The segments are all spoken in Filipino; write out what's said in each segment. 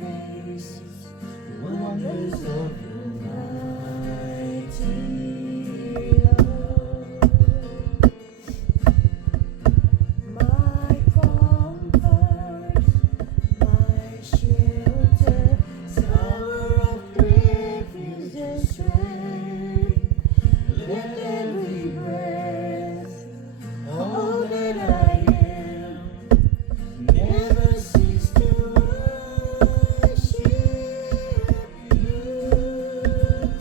trace the wonders of your mighty love. My comfort, my shelter, tower of refuge and strength. Let every breath, all that I am, never cease to worship you.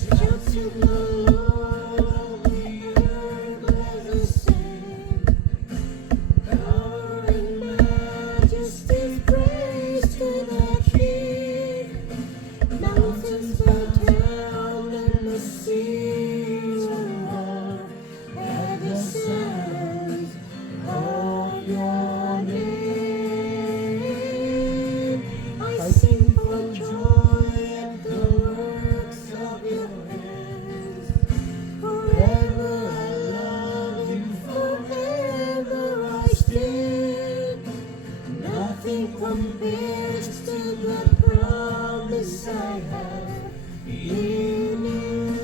Shout to the Lord of the earth, let us sing. Power and majesty, praise to the King. Mountains bow down and the seas roar at the sound of your name. I sing for joy at the works of your hands. Forever I love you, forever I stand. Nothing compares to the promise I have in you.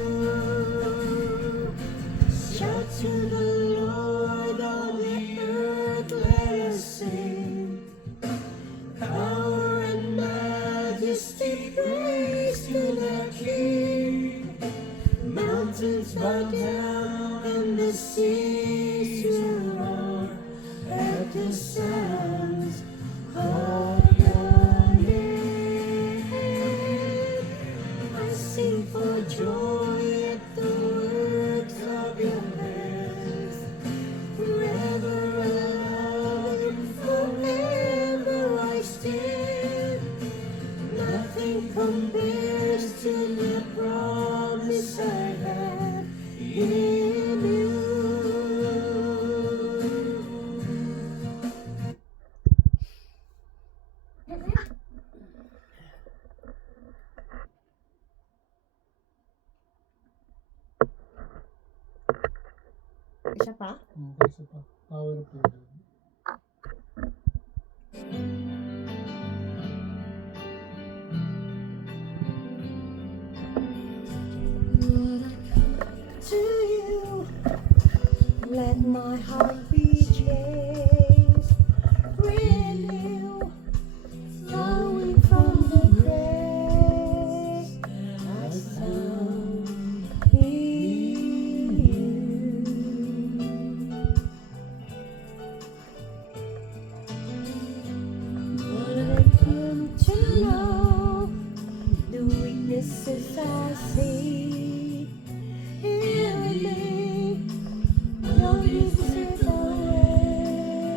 Shout to the Lord on the earth, let us sing. Power and majesty, praise to the King. Mountains bow down and the seas roar at the sounds of your name. I sing for joy at the works of your hands. Forever I love you, forever I stand. Nothing compares to the promise I have in you. Isa pa? Kasi pa, power of God. To you, let my heart be changed, brand new, flowing from the grace I found in you. But I've come to know the weaknesses I see in me. No use it away.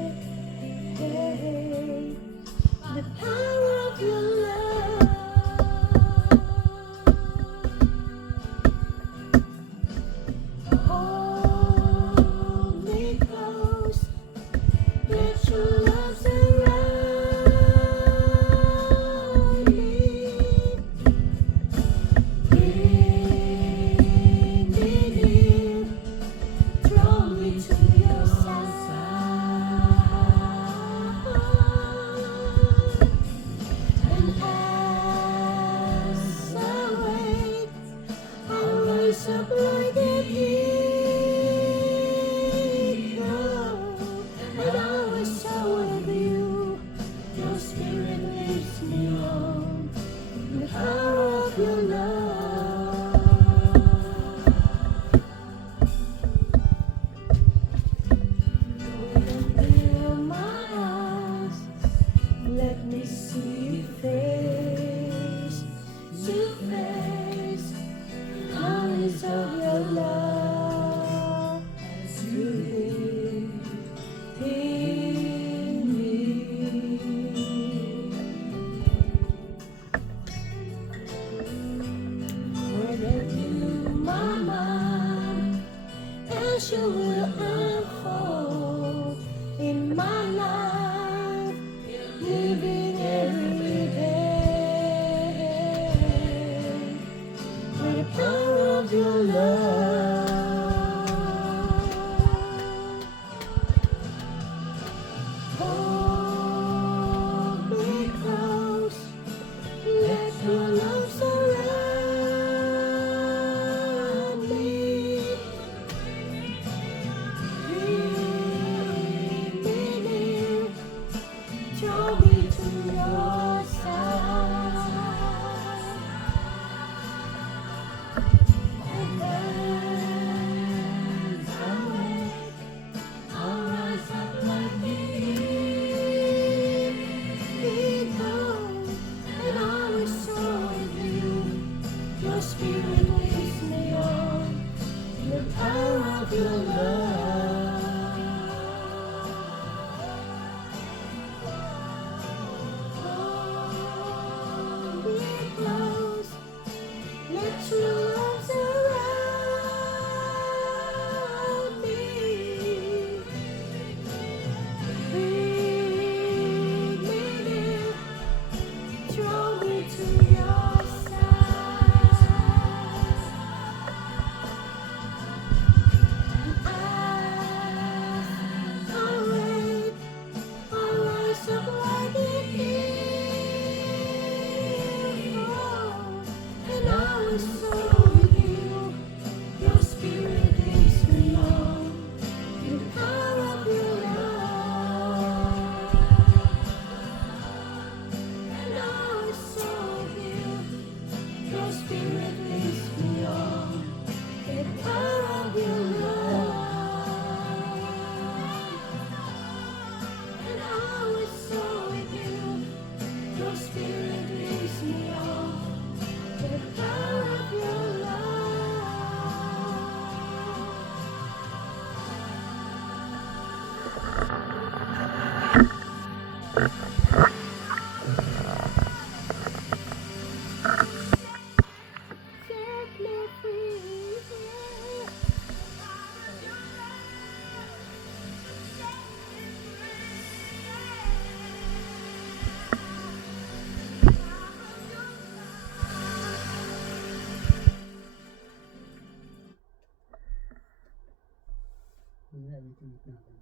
itinit natin.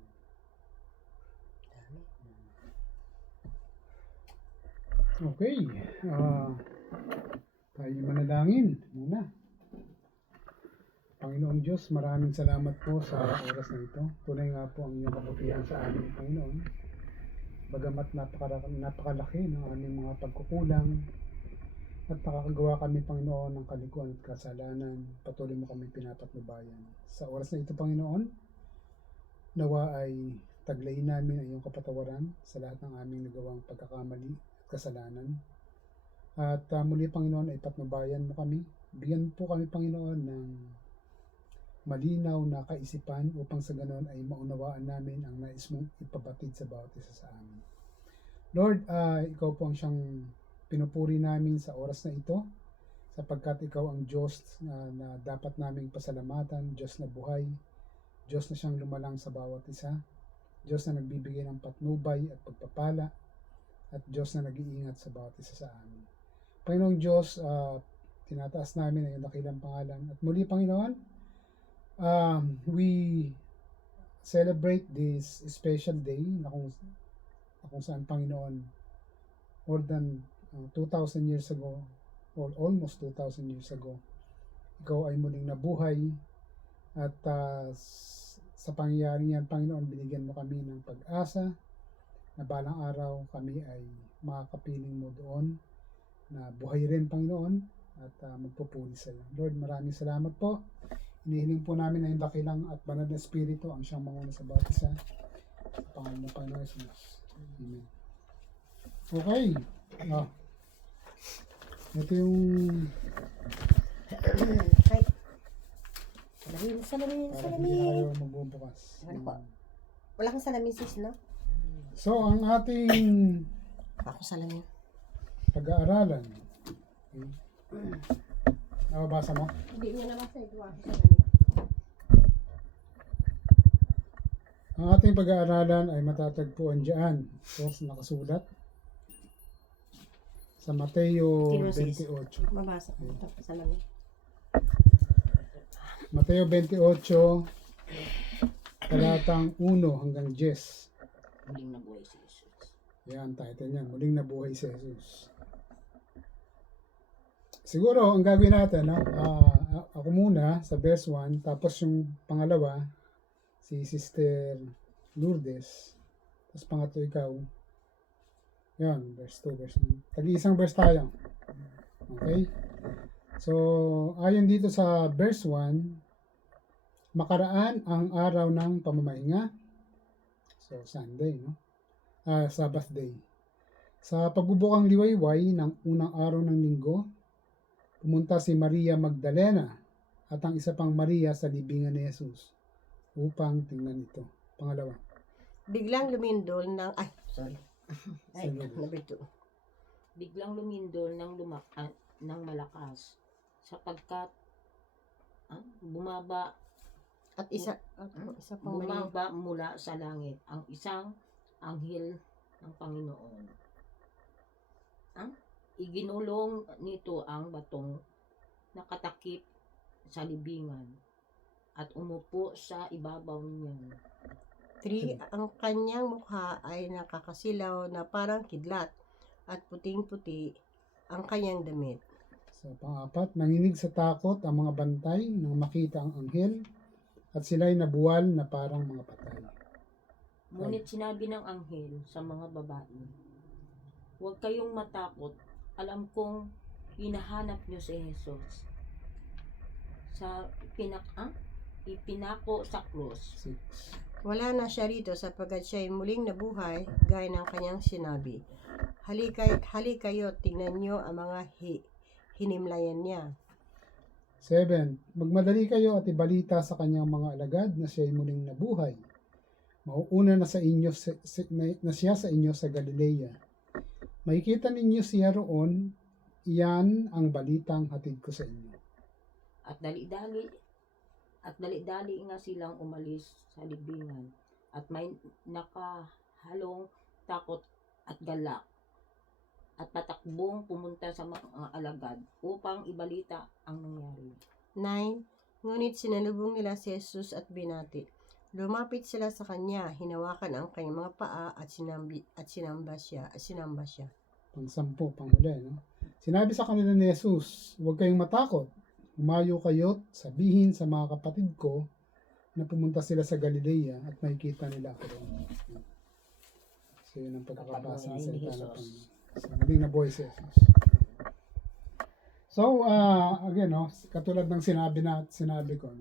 Dami. Okay. Tayo manalangin muna. Panginoong Diyos, maraming salamat po sa oras na ito. Tunay nga po ang iyong kabutihan sa amin, Panginoon. Bagamat napakalaki ng aming mga pagkukulang at nakakagawa kami, Panginoon, ng kalikuan at kasalanan, patuloy mo kami pinapatnubayan. Sa oras na ito, Panginoon, nawa ay taglayin namin ang iyong kapatawaran sa lahat ng aming nagawang pagkakamali at kasalanan. At muli, Panginoon, ay patnubayan mo kami. Bigyan po kami, Panginoon, ng malinaw na kaisipan upang sa ganon ay maunawaan namin ang nais mong ipabatid sa bawat isa sa amin. Lord, ikaw po ang siyang pinupuri namin sa oras na ito sapagkat ikaw ang Diyos na dapat naming pasalamatan, Diyos na buhay, Diyos na siyang lumalang sa bawat isa, Diyos na nagbibigay ng patnubay at pagpapala, at Diyos na nag-iingat sa bawat isa sa amin. Panginoong Diyos, tinataas namin ang iyong dakilang pangalan. At muli, Panginoon, we celebrate this special day na kung saan, Panginoon, more than 2,000 years ago, or almost 2,000 years ago, ikaw ay muling nabuhay at sa pangyayari niyan, Panginoon, binigyan mo kami ng pag-asa na balang araw kami ay makakapiling mo doon na buhay rin, Panginoon, at magpupuri sa iyo. Lord, maraming salamat po. Inihiling po namin na yung dakilang at banal na Espiritu ang siyang manguna sa bawat isa. Sa pangalan ng Panginoon Jesus. Amen. Okay. Ito yung Ay. Salamin. para hindi na kayo magbubukas. Ano po? Wala kang salamin, sis, no? So, ang ating Ako salamin. pag-aaralan. Okay. Nababasa mo? Hindi niya nabasa, ito ako salamin. Ang ating pag-aaralan ay matatagpuan dyan. So, nakasulat sa Mateo Kinusis. 28. Mabasa ko ito, salamin. Mateo 28, talatang 1 hanggang 10. Muling nabuhay si Jesus. Yan, title niyan. Muling nabuhay si Jesus. Siguro, ang gagawin natin, ako muna sa verse 1, tapos yung pangalawa, si Sister Lourdes, tapos pangatlo ikaw. Yan, verse 2, verse 9. Tag-iisang verse tayo. Okay? So, ayon dito sa verse 1, makaraan ang araw ng pamamahinga. So, Sunday, no? Sabbath day. Sa pagbubukang liwayway ng unang araw ng linggo, pumunta si Maria Magdalena at ang isa pang Maria sa libingan ni Jesus upang tingnan ito. Pangalawa. Biglang lumindol ng, Ay, number 2. Biglang lumindol ng malakas sapagkat bumaba At isa pang Maria. bumaba mula sa langit ang isang anghel ng Panginoon. Iginulong nito ang batong nakatakip sa libingan at umupo sa ibabaw niyan. 3. Ang kanyang mukha ay nakakasilaw na parang kidlat at puting-puti ang kanyang damit. So, pang-apat, nanginig sa takot ang mga bantay nang makita ang anghel at sila'y nabuwal na parang mga patay. Ngunit sinabi ng anghel sa mga babae, "Huwag kayong matakot. Alam kong hinahanap niyo si Jesus sa ipinako sa krus. 6. Wala na siya rito sapagkat siya ay muling nabuhay gaya ng kanyang sinabi. Halikayo, tingnan niyo ang mga hinimlayan niya. 7. Magmadali kayo at ibalita sa kanyang mga alagad na siya ay muling nabuhay. Mauuna na sa inyo na siya sa inyo sa Galilea. Makikita ninyo siya roon, iyan ang balitang hatid ko sa inyo. At dali-dali nga silang umalis sa libingan at may nakahalong takot at galak at patakbong pumunta sa mga alagad upang ibalita ang nangyari. 9. Ngunit sinalubong nila si Jesus at binati. Lumapit sila sa kanya, hinawakan ang kanyang mga paa at sinamba siya. Pang-sampu, panghuli, no? Sinabi sa kanila ni Jesus, huwag kayong matakot. Umayo kayo't sabihin sa mga kapatid ko na pumunta sila sa Galilea at makikita nila ako doon. So yun ang pagkakabasa ng salita ng Panginoon. Sa muling nabuhay si Jesus. So, again, no, katulad ng sinabi ko,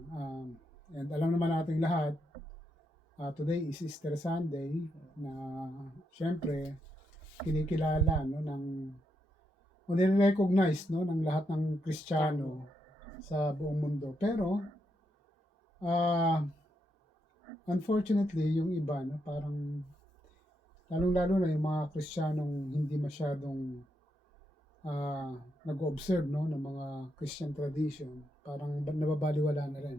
and alam naman natin lahat, today is Easter Sunday, na syempre, kinikilala, no, nire-recognize, no, ng lahat ng Kristiyano sa buong mundo. Pero, unfortunately, yung iba, no, parang, lalong-lalo na yung mga Kristiyanong hindi masyadong nag-observe, no, ng mga Christian tradition, parang nababaliwala na rin.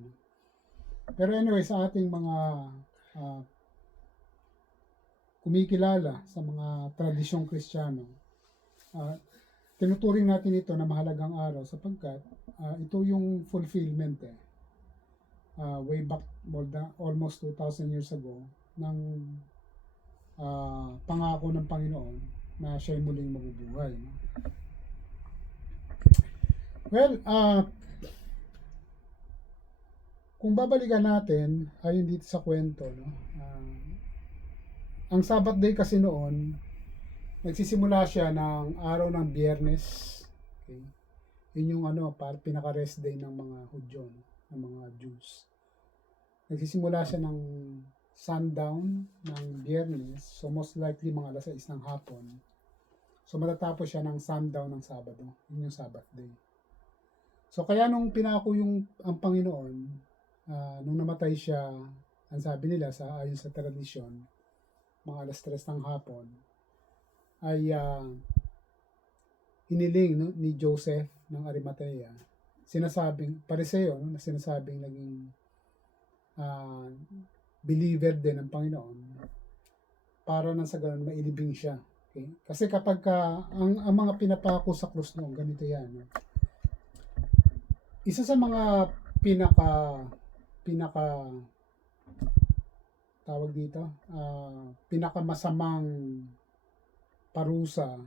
Pero anyway, sa ating mga kumikilala sa mga tradisyong Kristiyano, tinuturing natin ito na mahalagang araw sapagkat ito yung fulfillment way back almost 2,000 years ago ng pangako ng Panginoon na siya'y muling mabubuhay, no? Well, kung babalikan natin, ayon dito sa kwento, no? Ang Sabbath day kasi noon, nagsisimula siya ng araw ng Biyernes. Okay? Yun yung pinaka-rest day ng mga Hudyo, no? Ng mga Jews. Nagsisimula siya ng sundown ng Biyernes, so most likely mga alas 6 ng hapon. So matatapos siya ng sundown ng Sabado. Yun yung Sabbath day. So kaya nung pinako ang Panginoon, nung namatay siya, ang sabi nila ayon sa tradisyon, mga alas 3 ng hapon, ay hiniling, no, ni Joseph ng Arimatea, pariseo, no, na sinasabing naging believer din ng Panginoon, para nang sa ganun mailibing siya. Okay? Kasi kapag ang mga pinapako sa krus noon, ganito yan, no? Isa sa mga pinaka tawag dito, pinakamasamang parusa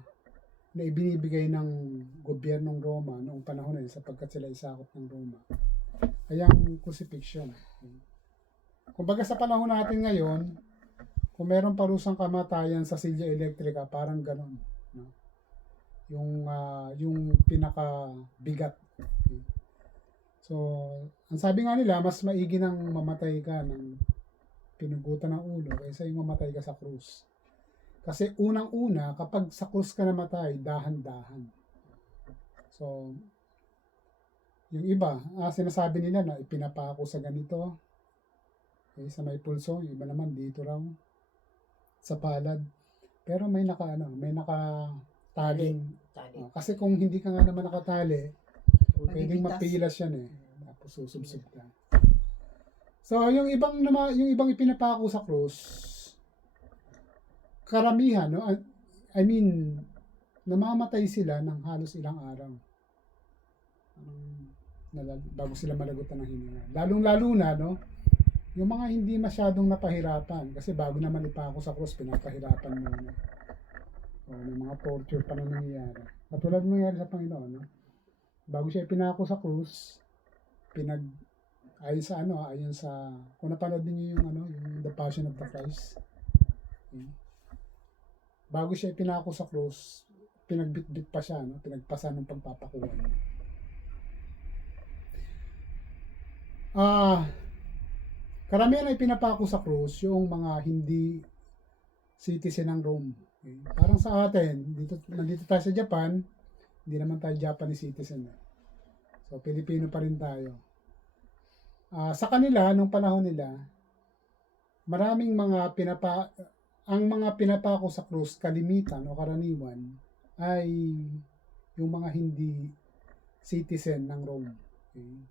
na ibinibigay ng gobyernong Roma noong panahon na yun, sapagkat sila isakop ng Roma, ay ang crucifixion. Kumbaga sa panahon natin ngayon, kung meron parusang kamatayan sa silya elektrika, parang ganon, no? Yung pinaka bigat. Okay? So, ang sabi nga nila, mas maigi nang mamatay ka ng pinugutan ng ulo kaysa yung mamatay ka sa krus. Kasi unang-una, kapag sa krus ka namatay, dahan-dahan. So, yung iba, sinasabi nila na ipinapako sa ganito, okay, sa may pulso, yung iba naman dito raw, sa palad. Pero may nakataling. Kasi kung hindi ka nga naman nakatali, pwedeng mapilas yan tapos susubsub ka. So, yung ibang ipinapako sa krus, karamihan, no? I mean, namamatay sila ng halos ilang araw. Bago sila malagutan ng hininga. Lalong-lalo na, no? Yung mga hindi masyadong napahirapan. Kasi bago naman ipako sa krus, pinapahirapan muna. May mga torture pa na nangyayari. Katulad nangyayari sa Panginoon, no? Bago siya ipinako sa krus, ayon sa kung napanood niyo yung The Passion of the Christ. Okay. Bago siya ipinako sa krus, pinagbitbit pa siya, no? Pinagpasan ng pagpapakuha niya. Karamihan ay pinapako sa krus yung mga hindi citizen ng Rome. Okay. Parang sa atin, nandito tayo sa Japan, hindi naman tayo Japanese citizen. So, Pilipino pa rin tayo. Sa kanila, nung panahon nila, maraming ang mga pinapako sa krus, kalimitan o karaniwan, ay yung mga hindi citizen ng Rome. Okay.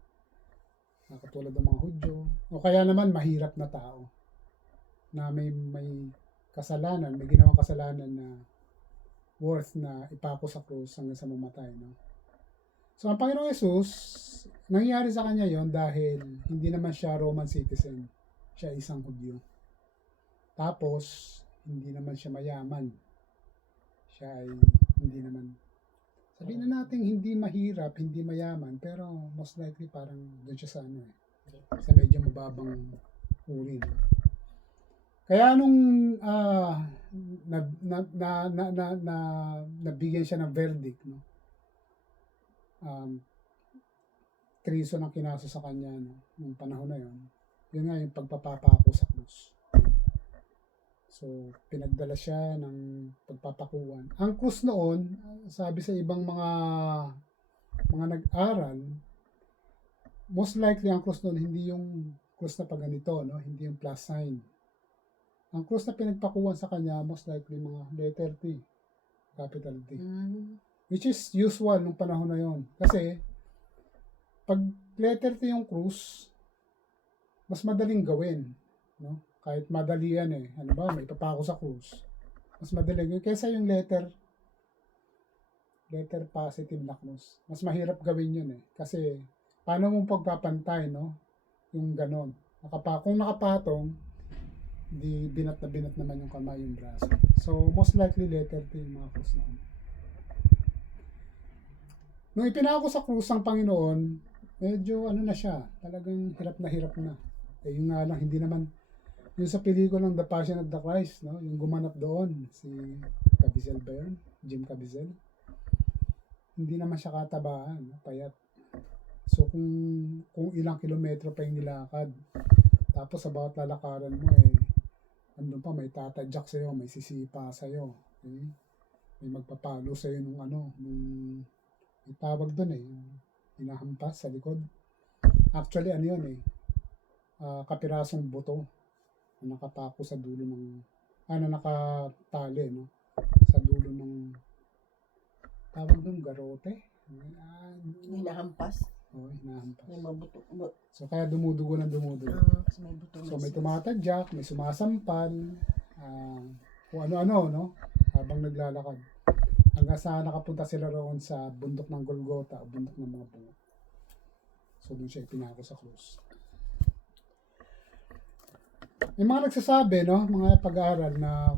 Katulad ng mga Hudyo, o kaya naman mahirap na tao, na may kasalanan, may ginawang kasalanan na worth na ipako sa krus hanggang sa mamatay, no? So, ang Panginoong Jesus, nangyari sa kanya yon dahil hindi naman siya Roman citizen. siya isang Hudyo. Tapos, hindi naman siya mayaman. Siya ay hindi naman, sabihin na natin hindi mahirap, hindi mayaman, pero most likely parang doon siya sa ano sa medyo mababang uri. No? Kaya nung nabigyan siya ng verdict, no? Treason ang kinaso sa kanya no, nung panahon na yon. Yun nga yung pagpapapako sa krus. So, pinagdala siya ng pagpapakuan. Ang krus noon, sabi sa ibang mga nag-aral, most likely ang krus noon hindi yung krus na paganito, no? Hindi yung plus sign. Ang krus na pinagpakuan sa kanya, most likely mga letter T, capital T. Which is usual nung panahon na yon. Kasi, pag letter T yung krus, mas madaling gawin. No? Kahit madali yan eh. Ano ba, may papako sa krus. Mas madaling gawin. Kaysa yung letter positive na krus. Mas mahirap gawin yun eh. Kasi, paano mong pagpapantay, no? Yung ganon. Kung nakapatong, di binat naman yung kamay, yung braso. So, most likely letter T yung mga krus na. Nung ipinako sa krus ang Panginoon, medyo ano na siya, talagang hirap na. Eh, yung nga lang, hindi naman, yung sa pelikulang The Passion of the Christ, no? Yung gumanap doon, si Caviezel ba yun? Jim Caviezel. Hindi naman siya katabaan, no? Payat. So, kung ilang kilometro pa yung nilakad, tapos sa bawat lalakaran mo, andun pa, may tatadyak sa'yo, may sisipa sa'yo. Okay? May magpapalo sa'yo nung may tawag doon hinahampas sa likod. Actually, ano yun kapirasong buto na nakapako sa dulo ng, na nakatali, no? Sa dulo ng, tawag doon, garote. Hinahampas. Oo, hinahampas. May mabuto. So, kaya dumudugo. Kasi may buto. So, may tumatadyak, may sumasampal, kung ano-ano, no? Habang naglalakad. Hanggang sa nakapunta sila roon sa bundok ng Golgota o bundok ng mga bunga. So, doon siya ipinako sa krus. May mga nagsasabi, no? Mga pag-aaral na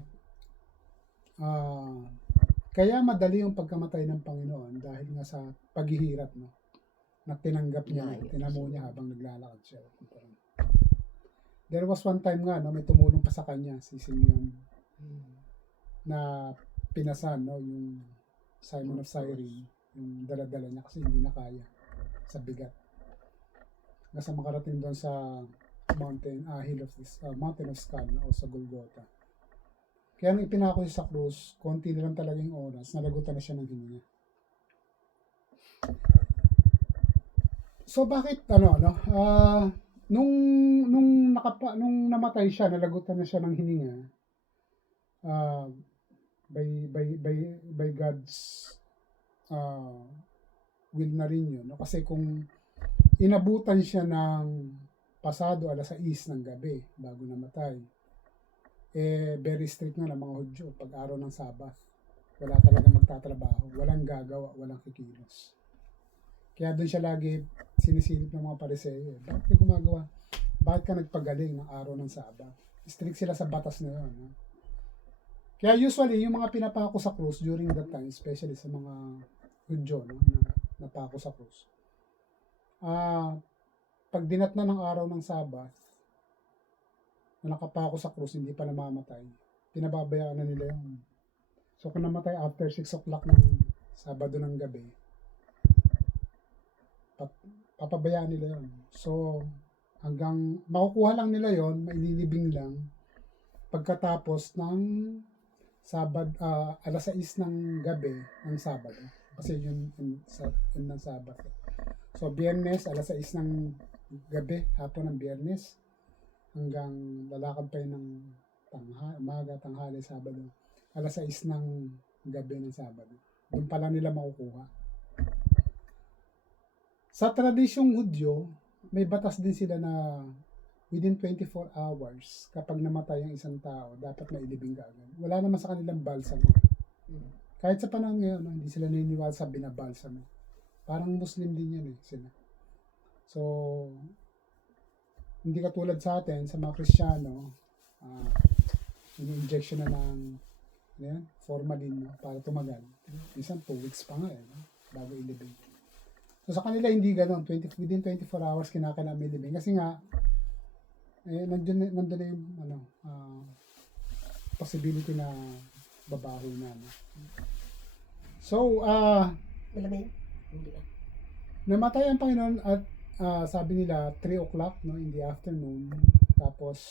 kaya madali yung pagkamatay ng Panginoon dahil nga sa paghihirap, no? Na tinanggap niya, tinamo niya habang naglalakad siya. There was one time nga, no? May tumulong pa sa kanya, si Simeon, na pinasan, no? Yung Simon of Cyrene, yung dala-dala niya kasi hindi na kaya sa bigat. Nasa makarating doon sa mountain of Skull, no? O sa Golgotha. Kaya nung ipinako siya sa krus, konti na lang talaga yung oras, nalagutan na siya ng hininga. So bakit nung namatay siya, nalagutan na siya ng hininga, by God's will na rin yun, no? Kasi kung inabutan siya ng pasado 6:00 ng gabi bago namatay, very strict nga ng mga Hudyo pag araw ng Sabat. Wala talaga magtatrabaho, walang gagawa, walang kikilos. Kaya doon siya lagi sinisilip ng mga Pariseo. Bakit ka gumagawa? Bakit ka nagpagaling ng araw ng Sabat? Strict sila sa batas na yun. No? Kaya usually, yung mga pinapako sa krus during that time, especially sa mga Hudyo, no, na napako sa krus, pag dinat na ng araw ng Sabat, na nakapako sa krus, hindi pa namamatay, pinababayaan na nila yun. So, kung namatay after 6 o'clock ng Sabado ng gabi, papabayaan nila yun. So, hanggang makukuha lang nila yun, maililibing lang, pagkatapos ng Sabado, 6:00 ng gabi ng Sabado. Kasi yun ng Sabado. So, Biyernes, 6:00 ng gabi, hapon ng Biyernes, hanggang lalakad pa yun ng umaga, tanghali, Sabado. 6:00 ng gabi ng Sabado. Doon pala nila makukuha. Sa tradisyong Hudyo, may batas din sila na within 24 hours, kapag namatay ang isang tao, dapat mailibing kaagad. Wala naman sa kanilang balsamo. Kahit sa panahon ngayon, hindi sila naniniwala sa binabalsamo. Parang Muslim din yan sila. So, hindi katulad sa atin, sa mga Kristiyano, ini-injection na ng formalin, no, para tumagal. Minsan 2 weeks pa nga no, bago ilibing. So sa kanila hindi ganoon, within 24 hours kinakailangan may libing kasi nga nandun na yung possibility na babaho na. No? So, Malamig. Hindi namatay ang Panginoon at sabi nila 3 o'clock no, in the afternoon. Tapos,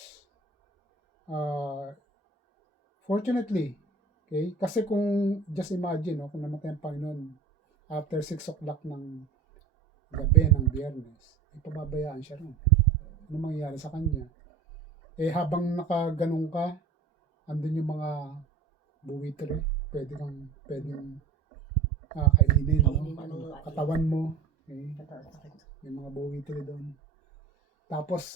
fortunately, okay, kasi kung just imagine, no, kung namatay ang Panginoon after 6 o'clock ng gabi ng Biyernes, ipababayaan siya ron. Ano mangyayari sa kanya? Habang nakaganon ka, andun yung mga buwitre, pwedeng kainin, no? Katawan mo, okay? May mga buwitre doon. Tapos,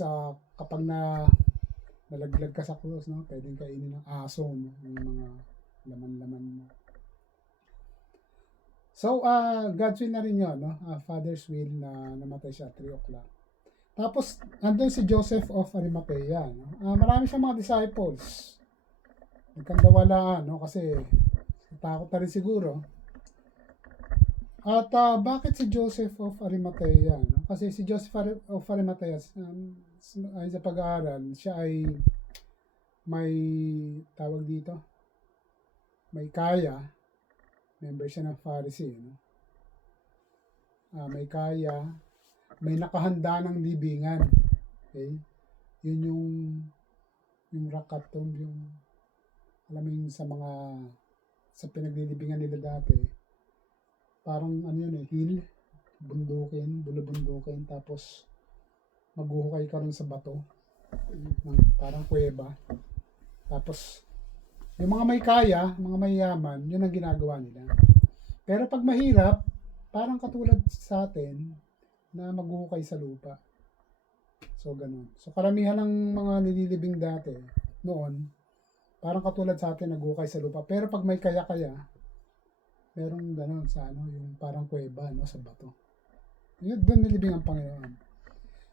kapag nalaglag ka sa krus, no? Pwedeng kainin ng aso, no? Yung mga laman-laman mo. So, God's will na rin yun, no? Father's will na namatay siya at 3 o'clock. Tapos, nandun si Joseph of Arimathea, no? Marami siyang mga disciples. Nagkandawalaan, no? Kasi, takot na rin siguro. At bakit si Joseph of Arimathea? No? Kasi si Joseph of Arimathea, ay sa pag-aaral, siya ay may tawag dito, may kaya, member siya ng Pharisee. No? May kaya, may nakahanda ng libingan. Okay? Yun yung rakatom, yung alam mo yung sa pinaglilibingan nila dati, parang ano yun hill, bulubundukin, tapos maghuhukay ka rin sa bato, parang kuweba. Tapos, yung mga may kaya, mga mayayaman, yun ang ginagawa nila. Pero pag mahirap, parang katulad sa atin, na maghuhukay sa lupa. So, ganun. So, karamihan ng mga nililibing dati, noon, parang katulad sa atin, naghuhukay sa lupa. Pero pag may kaya-kaya, merong gano'n sa yung parang kuweba, no, sa bato. Yun, doon nilibing ang Panginoon.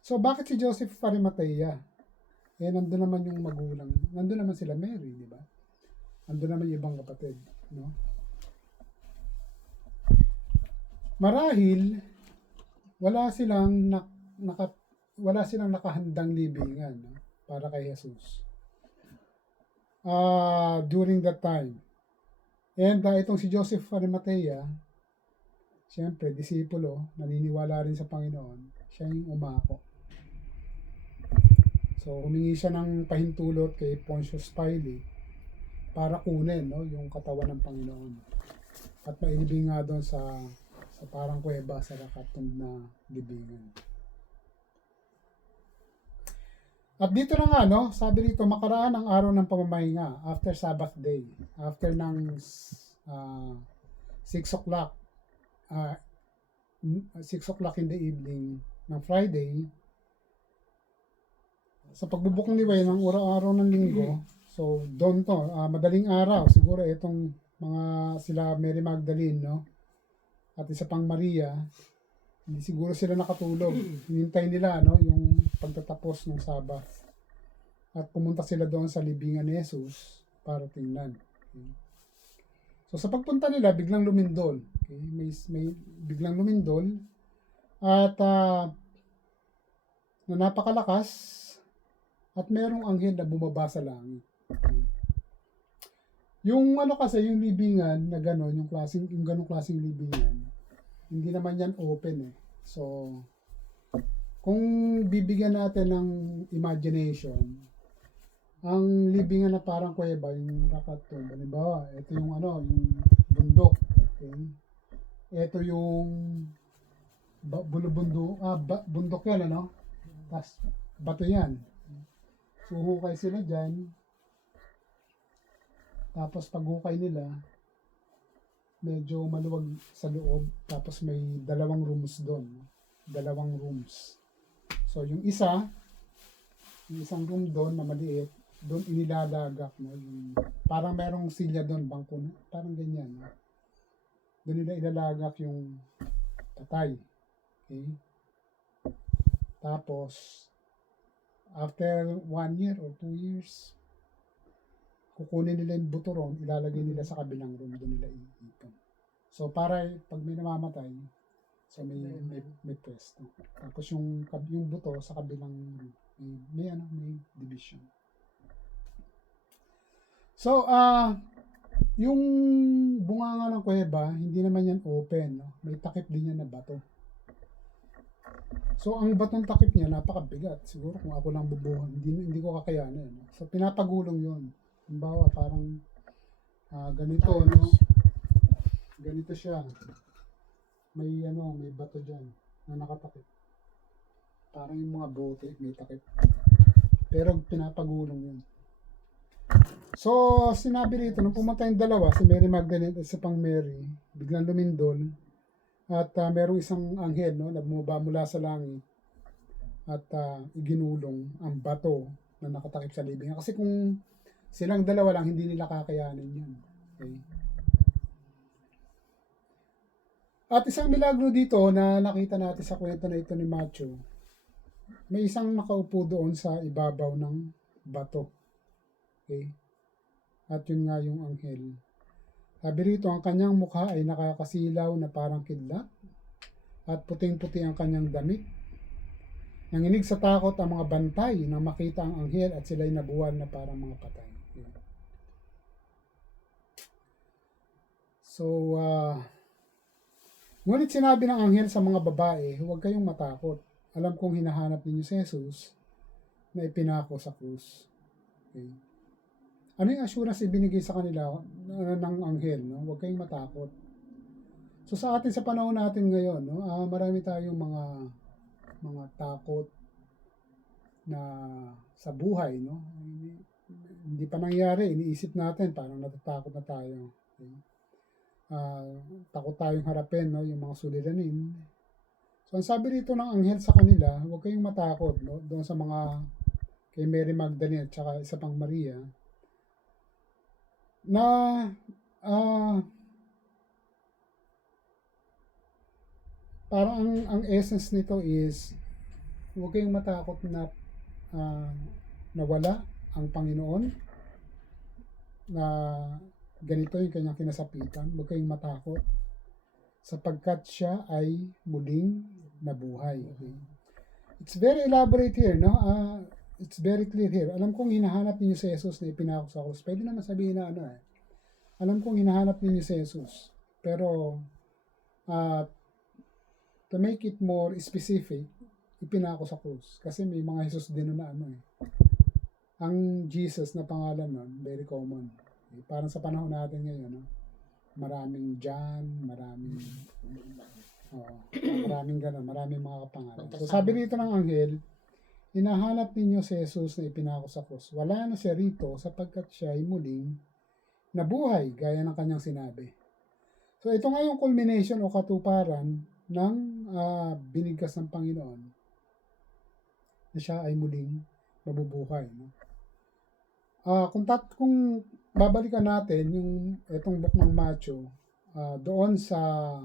So, bakit si Joseph of Arimathea? Nandun naman yung magulang. Nandun naman sila Mary, di ba? Nandun naman yung ibang kapatid, no? Marahil, wala silang nakahandang libingan, no, para kay Jesus. During that time. And itong si Joseph Arimathea, siyempre, disipulo, naniniwala rin sa Panginoon, siya yung umako. So, humingi siya ng pahintulot kay Pontius Pilate para kunin, no, yung katawan ng Panginoon. At mailibing nga doon sa parang kuweba sa rakatom na libingan. At dito na nga, no, sabi dito, makaraan ang araw ng pamamahinga after Sabbath day. After ng 6 o'clock, 6 o'clock in the evening ng Friday, sa pagbubukang liway ng araw ng linggo, so doon to, madaling araw, siguro itong mga sila Mary Magdalene, no, at isa pang Maria, hindi siguro sila nakatulog. Hinintay nila, no, yung pagtatapos ng Sabbath. At pumunta sila doon sa libingan ni Jesus para tingnan. Okay. So sa pagpunta nila, biglang lumindol. Okay. May biglang lumindol at na napakalakas at merong anghel na bumaba sa langit. Okay. Yung kasi, yung libingan na gano'n, yung ganong klaseng libingan, hindi naman yan open eh. So, kung bibigyan natin ng imagination, ang libingan na parang kuweba, yung rakatom, halimbawa, ito yung yung bundok, okay? Ito yung bundok yan, tapos bato yan. Suhukay sila dyan. Tapos paghukay nila, medyo maluwag sa loob. Tapos may 2 rooms doon. 2 rooms. So yung isang room doon na maliit, doon inilalagak. No? Yung, parang merong silya doon, bangko na. Parang ganyan. No? Doon nila ilalagak yung patay. Okay? Tapos, after 1 year or 2 years, kukunin nila yung buto ron, ilalagay nila sa kabilang room, doon nila iipon. So, para pag may namamatay, so may pwesto. Tapos yung buto sa kabilang room, may division. So, yung bunganga ng kuweba, hindi naman yan open, no? May takip din yan na bato. So, ang batong takip niya, napakabigat. Siguro kung ako lang bubuhan, hindi ko kakayanin. No? So, pinapagulong yun. Halimbawa, parang ganito, no? Ganito siya. May bato dyan na nakatakip. Parang yung mga bote, may takip. Pero pinapagulong yun. So, sinabi rito, nung pumunta yung dalawa, si Mary Magdalene at isa pang Mary, biglang lumindol. At merong isang anghel, no, nagmumaba mula sa langit. At iginulong ang bato na nakatakip sa libingan. Kasi kung silang dalawa lang, hindi nila kakayanin yan. Okay? At isang milagro dito na nakita natin sa kwento na ito ni Matthew, may isang nakaupo doon sa ibabaw ng bato. Okay? At yun nga yung anghel. Sabi rito, ang kanyang mukha ay nakakasilaw na parang kidlat at puting-puti ang kanyang damit. Nanginig sa takot ang mga bantay nang makita ang anghel at sila'y nabuwal na parang mga patay. So, ngunit sinabi ng anghel sa mga babae, huwag kayong matakot. Alam kong hinahanap ninyo si Jesus na ipinako sa krus. Okay. Ano yung assurance ibinigay sa kanila ng anghel? No? Huwag kayong matakot. So sa atin, sa panahon natin ngayon, no, marami tayong mga takot na sa buhay. No? Hindi pa nangyari, iniisip natin, parang natatakot na tayo. Okay? Takot tayong harapin, no, yung mga suliranin. So ang sabi rito ng anghel sa kanila, huwag kayong matakot, no, doon sa mga kay Mary Magdalene at saka isa pang Maria, na parang ang essence nito is huwag kayong matakot na nawala ang Panginoon, na ganito yung kanyang kinasapitan. Huwag kayong matakot sapagkat siya ay muling nabuhay. Okay? It's very elaborate here, no? It's very clear here. Alam kong hinahanap ninyo si Jesus na ipinako sa krus. Pwede naman sabihin na alam kong hinahanap ninyo si Jesus. Pero, to make it more specific, ipinako sa krus. Kasi may mga Jesus din na Ang Jesus na pangalan nun, very common. Parang sa panahon natin ngayon, no? Maraming John, maraming gano'n, maraming mga kapangalan. So sabi rito ng anghel, hinahanap ninyo si Jesus na ipinako sa krus. Wala na siya rito sapagkat siya ay muling nabuhay, gaya ng kanyang sinabi. So ito nga yung culmination o katuparan ng binigkas ng Panginoon na siya ay muling mabubuhay. No? Kung babalikan natin yung itong book ng Matthew, doon sa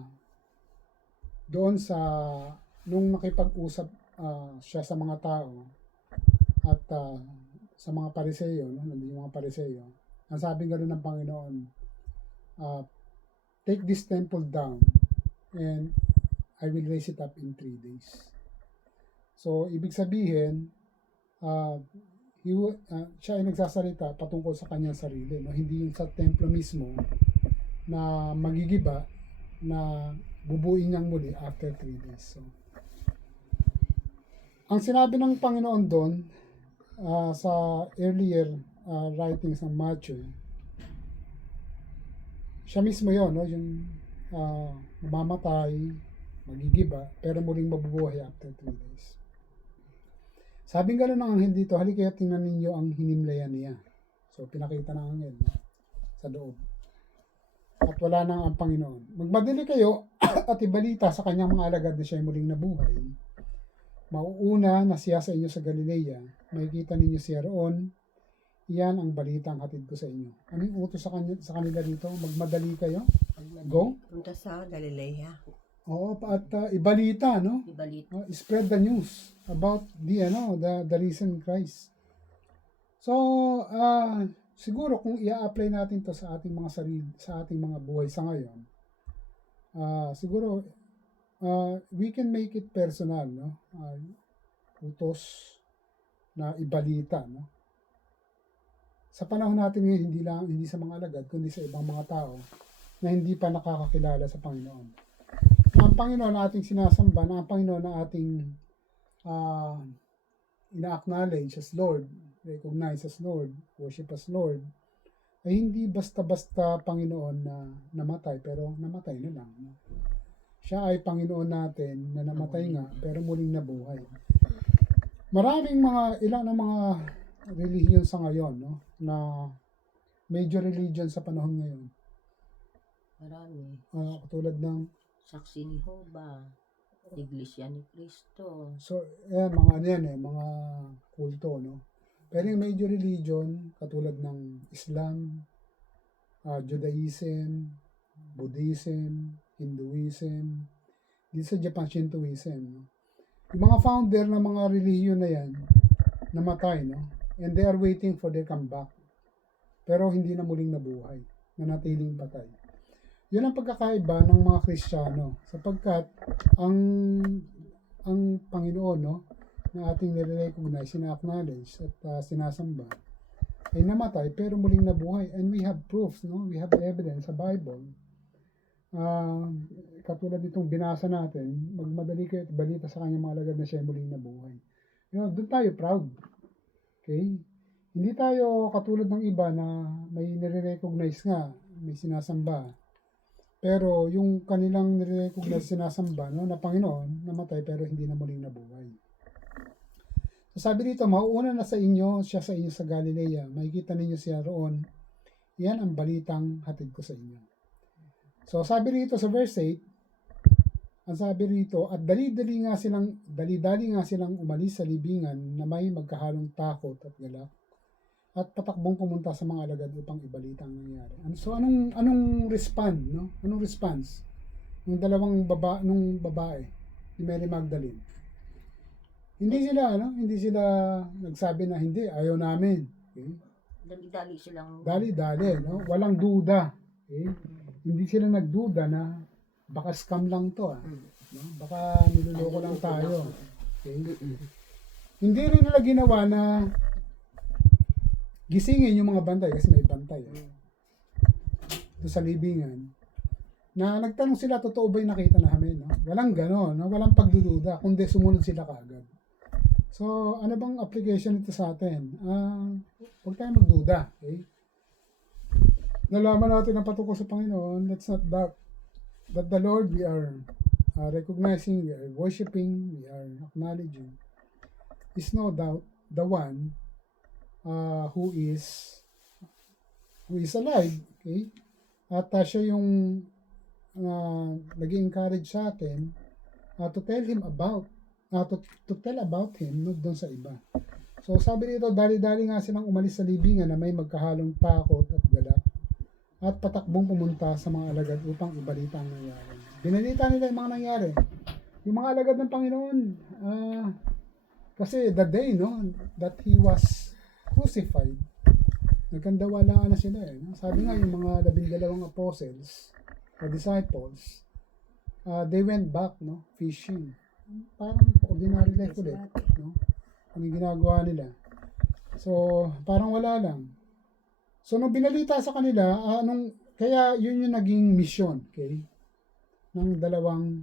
nung nakipag-usap siya sa mga tao at sa mga Pariseyo, no? Yung mga Pariseyo, ang sabi gano'n ng Panginoon, take this temple down and I will raise it up in 3 days. So, ibig sabihin, siya ay nagsasalita patungkol sa kanyang sarili, no? Hindi yung sa templo mismo na magigiba na bubuin niyang muli after 3 days. So, ang sinabi ng Panginoon doon sa earlier writings ng Matthew, siya mismo yon, no? Yung mamamatay, magigiba, pero muling mabubuhay after 3 days. Sabing gano'n ng anghel dito, halika tingnan ninyo ang hinimlayan niya. So, pinakita ng anghel, no? Sa loob. At wala nang ang Panginoon. Magmadali kayo at ibalita sa kanyang mga alagad na siya ay muling nabuhay. Mauuna na siya sa inyo sa Galilea. Makikita ninyo siya roon. Iyan ang balitang hatid ko sa inyo. Ano yung utos sa kanila dito? Magmadali kayo? Go? Punta sa Galilea. Oo, at ibalita, no? Ibalita. Spread the news about the risen Christ. So, siguro kung i-apply natin to sa ating mga sarili, sa ating mga buhay sa ngayon, siguro we can make it personal, no? Utos na ibalita, no? Sa panahon natin ngayon, hindi sa mga alagad, kundi sa ibang mga tao na hindi pa nakakakilala sa Panginoon. Ang Panginoon na ating sinasamba, na ang Panginoon na ating ina-acknowledge as Lord, recognize as Lord, worship as Lord, ay hindi basta-basta Panginoon na namatay, pero namatay na lang. No? Siya ay Panginoon natin na namatay nga, pero muling nabuhay. Maraming ilan ng mga relihiyon sa ngayon, no? Na major religion sa panahon ngayon. Marami. Katulad ng Saksi ni Jehovah, Iglesia ni Cristo. So, mga kulto, no? Pero yung major religion, katulad ng Islam, Judaism, Buddhism, Hinduism, dito sa Japan, Shintoism, no? Yung mga founder ng mga relihiyon na yan, namatay, no? And they are waiting for their comeback. Pero hindi na muling nabuhay, nanatiling patay. Yun ang pagkakaiba ng mga Kristiyano, sapagkat ang Panginoon, no, na ating nire-recognize, sina-acknowledge at sinasamba, ay namatay pero muling nabuhay. And we have proofs, no? We have evidence sa Bible. Katulad nitong binasa natin, magmadali kayo at balita sa kanyang mga alagad na siya muling nabuhay. Doon tayo proud. Okay? Hindi tayo katulad ng iba na may nire-recognize nga, may sinasamba. Pero yung kanilang nire-recognize, sinasamba, no, na Panginoon, namatay pero hindi na muling nabuhay. So sabi dito, mauuna na sa inyo, siya sa inyo sa Galilea. Makikita ninyo siya roon. Yan ang balitang hatid ko sa inyo. So sabi rito sa verse 8, ang sabi rito, at dali-dali nga silang umalis sa libingan na may magkahalong takot at galak, at patakbong pumunta sa mga alagad upang ibalita ang nangyari. So anong respond, no? Anong response ng dalawang babae ni Mary Magdalene? Hindi sila nagsabi na hindi, ayaw namin. Okay? Dali-dali silang Dali-dali, no? Walang duda. Okay? Hindi sila nagduda na baka scam lang to, no? Baka niloloko lang tayo. Okay? Hindi rin nila ginawa na gisingin yung mga bantay, kasi may bantay doon sa libingan, na nagtanong sila, totoo ba yung nakita namin, no? Walang gano'n, no? Walang pagdududa, kundi sumunod sila kaagad. So, ano bang application nito sa atin? Huwag tayong magduda, okay? Nalaman natin ang patungkol sa Panginoon, let's not doubt that the Lord we are recognizing, we are worshiping, we are acknowledging, is no doubt the one who is alive, okay? At siya yung nag-encourage sa atin to tell him about to tell about him, no, doon sa iba. So sabi dito, dali-dali nga silang umalis sa libingan na may magkahalong takot at galak, at patakbong pumunta sa mga alagad upang ibalita ang nangyari. Binalita nila yung mga nangyari. Yung mga alagad ng Panginoon, kasi the day, no, that he was crucified, nagkandawalaan na sila, no? Sabi nga yung mga 12 apostles or disciples, they went back, no, fishing. Parang ordinary life ulit, no? Ano yung ginagawa nila. So, parang wala lang. So, nung binalita sa kanila, kaya yun yung naging mission, okay? Ng dalawang,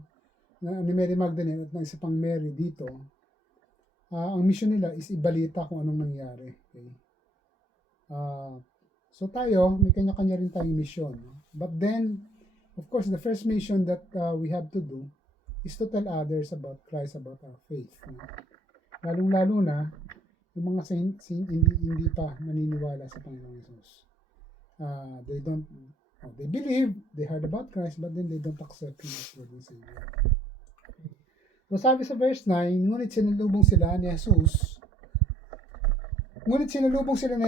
ni Mary Magdalene at ng isa pang Mary dito. Ang mission nila is ibalita kung anong nangyari, okay? So tayo, may kanya-kanya rin tayong mission, no? But then, of course, the first mission that we have to do is to tell others about Christ, about our faith, no? Lalong-lalo na yung mga hindi pa naniniwala sa Panginoong Jesus. They believe, they heard about Christ, but then they don't accept Him as Lord and Savior. So sabi sa verse 9, ngunit sinalubong sila ni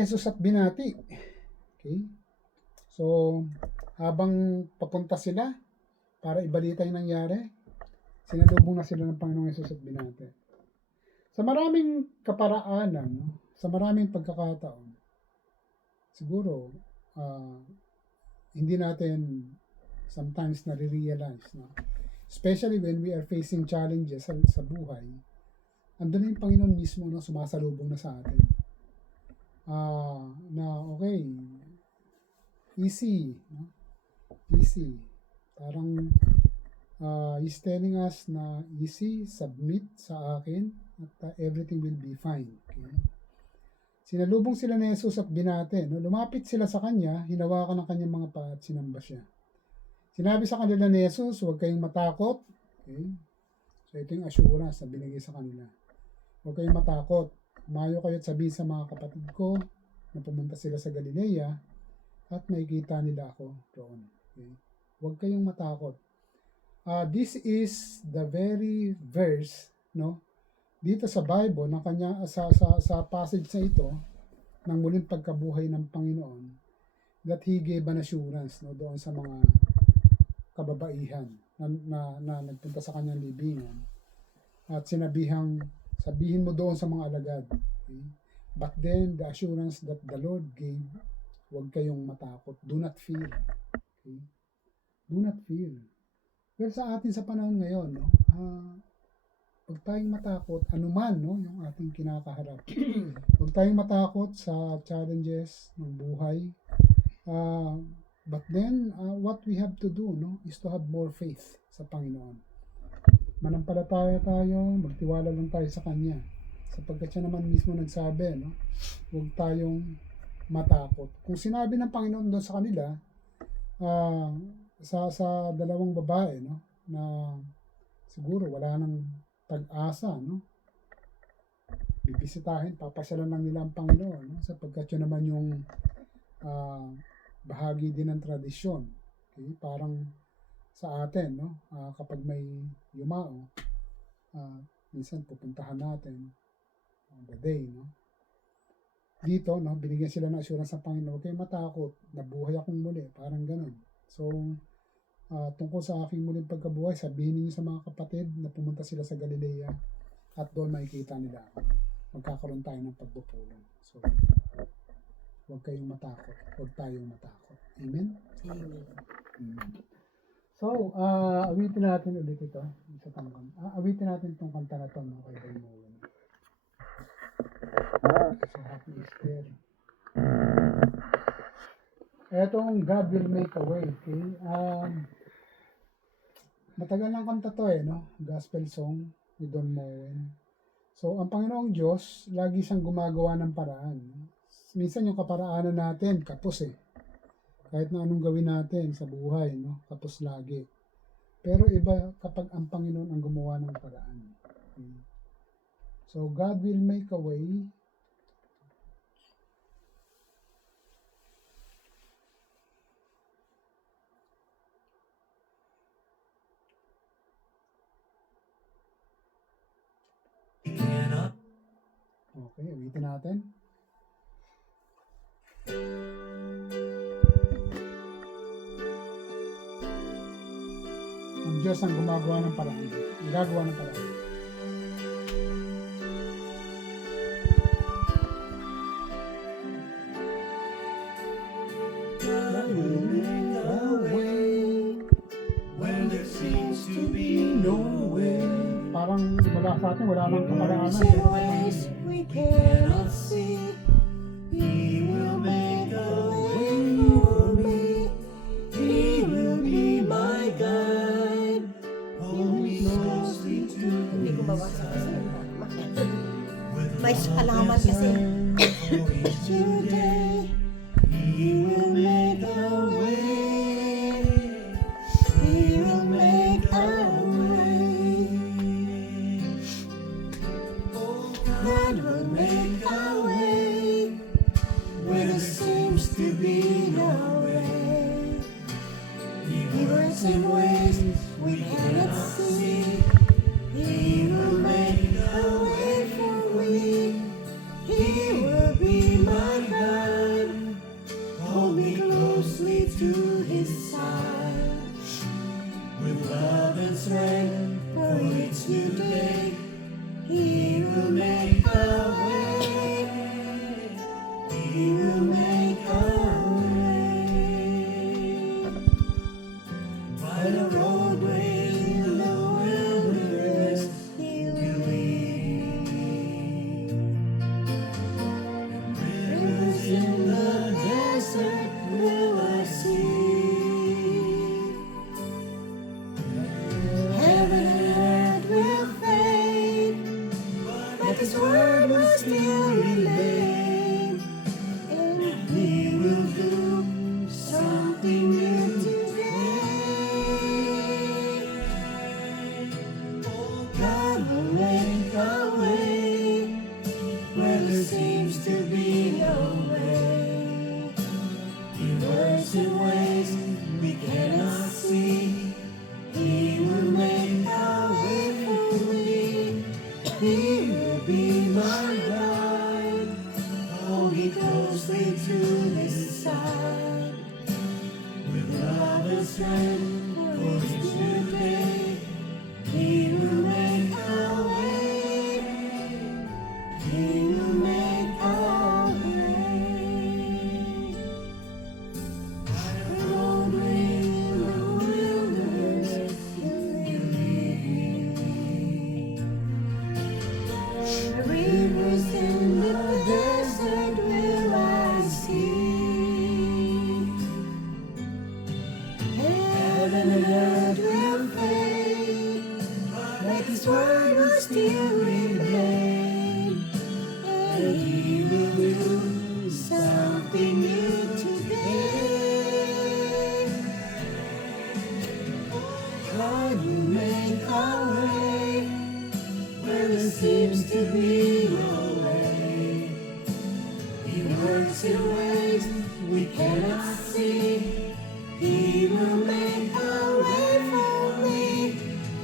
Jesus at binati. Okay? So, habang papunta sila para ibalita yung nangyari, Sinalubong na sila ng Panginoong Yesus at binati. Sa maraming kaparaanan, no? Sa maraming pagkakataon, siguro, hindi natin sometimes nare-realize, no? Especially when we are facing challenges sa buhay, andun na yung Panginoon mismo, no? Sumasalubong na sa atin. Na okay, easy, no? Easy. Parang He's telling us na easy, submit sa akin at everything will be fine. Okay? Sinalubong sila ni Jesus at binate. No? Lumapit sila sa kanya, hinawakan ng kanyang mga paa at sinamba siya. Sinabi sa kanila ni Jesus, huwag kayong matakot. Okay? So ito yung assurance na binigay sa kanila. Huwag kayong matakot. Umayo kayo at sabihin sa mga kapatid ko na pumunta sila sa Galilea at makikita nila ako roon. Okay? Huwag kayong matakot. This is the very verse, no, dito sa Bible na kanya sa passage na ito ng muling pagkabuhay ng Panginoon that He gave an assurance, no, doon sa mga kababaihan na nagpunta sa kanyang libingan at sabihin mo doon sa mga alagad. Okay? But then the assurance that the Lord gave, huwag kayong matakot. Do not fear. Okay? Do not fear. Pero sa atin sa panahon ngayon, no, huwag tayong matakot, anuman, no, yung ating kinakaharap. Huwag tayong matakot sa challenges ng buhay. But then, what we have to do, no, is to have more faith sa Panginoon. Manampalataya tayo, magtiwala lang tayo sa Kanya. Sapagkat siya naman mismo nagsabi, no, huwag tayong matakot. Kung sinabi ng Panginoon doon sa kanila, sa dalawang babae, no, na siguro wala nang pag-asa, no, bibisitahin, papasyalan lang nila ang Panginoon, no, sapagkat yun naman yung bahagi din ng tradisyon. Okay? Parang sa atin, no, kapag may yumao, minsan pupuntahan natin on the day, no. Dito, no, binigyan sila ng assurance ng Panginoon, huwag kayong matakot, nabuhay akong muli, parang ganun. So, tungkol sa aking muling pagkabuhay, sabihin niyo sa mga kapatid na pumunta sila sa Galilea at doon makikita nila ako. Magkakaroon tayo ng pagpupulong. So, huwag kayong matakot. Huwag tayong matakot. Amen? Amen. So, awitin natin ulit ito. Awitin natin itong kanta na ito, no, kay Baymowen. So, happy Easter. Etong God Will Make a Way. Okay? Matagal ng kanta to no? Gospel song ni Don Moen. So, ang Panginoong Diyos, lagi siyang gumagawa ng paraan. Minsan yung kaparaanan natin, kapos Kahit na anong gawin natin sa buhay, no? Kapos lagi. Pero iba kapag ang Panginoon ang gumawa ng paraan. Okay? So, God will make a way. Okay, ulitin natin. Ang Diyos ang gumagawa ng paraan. Ang gagawa ng paraan. God will make a way when there seems to be no way. Parang wala sa atin, wala nang kaparaanan. We cannot see. He will make a way for me. He will be my guide. Hold me closely to Hindi ko mabasa kasi. May halaman kasi. Today, He will make a way. He will make a way. God will make a way where there seems to be no way. He works in ways we cannot see. He will make a way for me. He will be my guide. Hold me closely to His side. With love and strength for works in ways we cannot see. He will make a way for me. He will be my guide. Hold me closely to His side. With love and strength for each new day, He will make a way. He will make a way. Roaming in the wilderness, You lead me. Rivers in the desert will I see. Heaven and earth will fade, but His word will still remain. And He will do something new today. God will make a way where there seems to be no way. He works in ways we cannot see. He will make a way for me.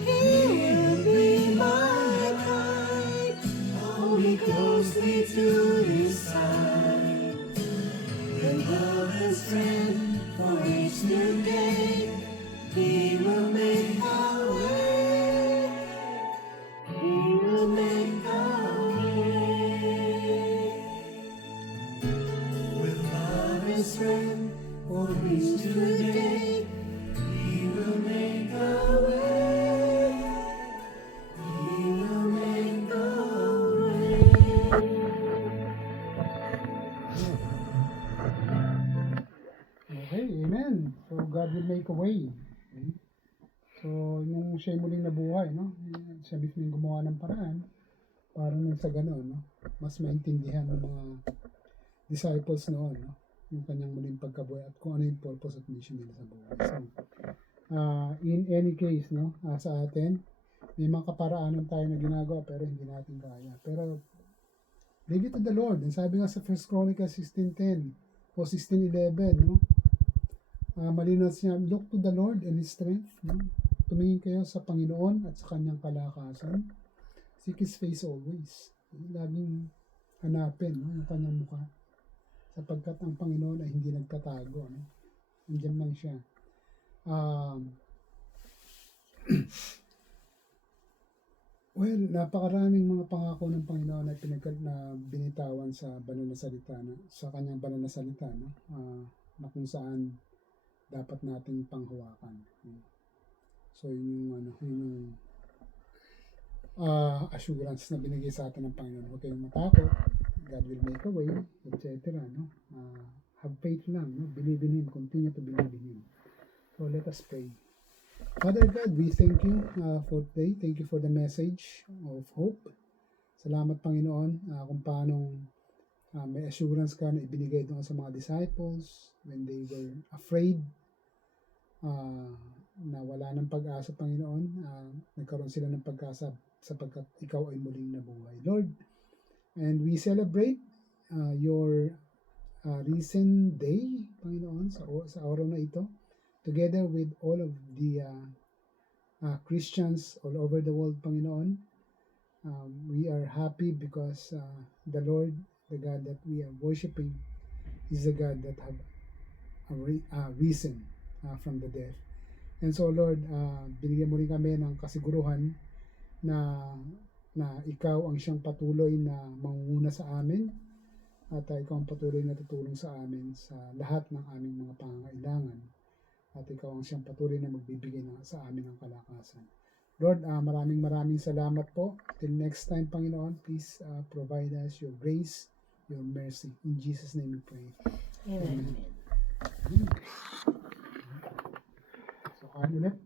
He will be my guide. Hold me closely to His side. With love and strength for each new day, He will make a way. He will make a way. With love and strength for each new day, He will make a way. He will make a way. Okay, amen. So, God will make a way. Okay? So, nung siya muling nabuhay, no? Siya mismo yung gumawa ng paraan para nang sa gano'n, no? Mas maintindihan ng mga disciples noon, no? Yung kanyang muling pagkabuhay at kung ano yung purpose at mission nila sa buhay. So, in any case, no? Sa atin, may mga kaparaanan tayo na ginagawa pero hindi natin kaya. Pero, leave it to the Lord. And sabi nga sa 1 Chronicles 16:10 o 16:11, no? Malinaw siya, look to the Lord and His strength. No? Tumingin kayo sa Panginoon at sa Kanyang kalakasan. Seek His face always. Laging hanapin, no? Yung Kanyang mukha. Sapagkat ang Panginoon ay hindi nagtatago. No? Nandiyan lang siya. Well, napakaraming mga pangako ng Panginoon na binitawan sa banal na salita, no? Sa Kanyang banal na salita, no? Na kung saan dapat nating panghawakan. So, yun yung assurance na binigay sa atin ng Panginoon. Huwag kayong matakot. God will make a way, etc. No? Have faith lang. No? Believe in Him. Continue to believe in Him. So, let us pray. Father God, we thank you for today. Thank you for the message of hope. Salamat, Panginoon, kung paanong may assurance ka na ibinigay doon sa mga disciples when they were afraid na wala ng pag-asa, Panginoon. Nagkaroon sila ng pag-asa sapagkat Ikaw ay muling nabuhay, Lord. And we celebrate your recent day, Panginoon, sa araw na ito, together with all of the Christians all over the world, Panginoon. We are happy because the Lord, the God that we are worshiping, is the God that have risen from the death. And so, Lord, binigyan mo rin kami ng kasiguruhan na Ikaw ang siyang patuloy na mangunguna sa amin at Ikaw ang patuloy na tutulong sa amin sa lahat ng aming mga pangangailangan at Ikaw ang siyang patuloy na magbibigay sa amin ng kalakasan. Lord, maraming salamat po. Till next time, Panginoon, please provide us your grace, your mercy. In Jesus' name we pray. Amen. So, kain ulit.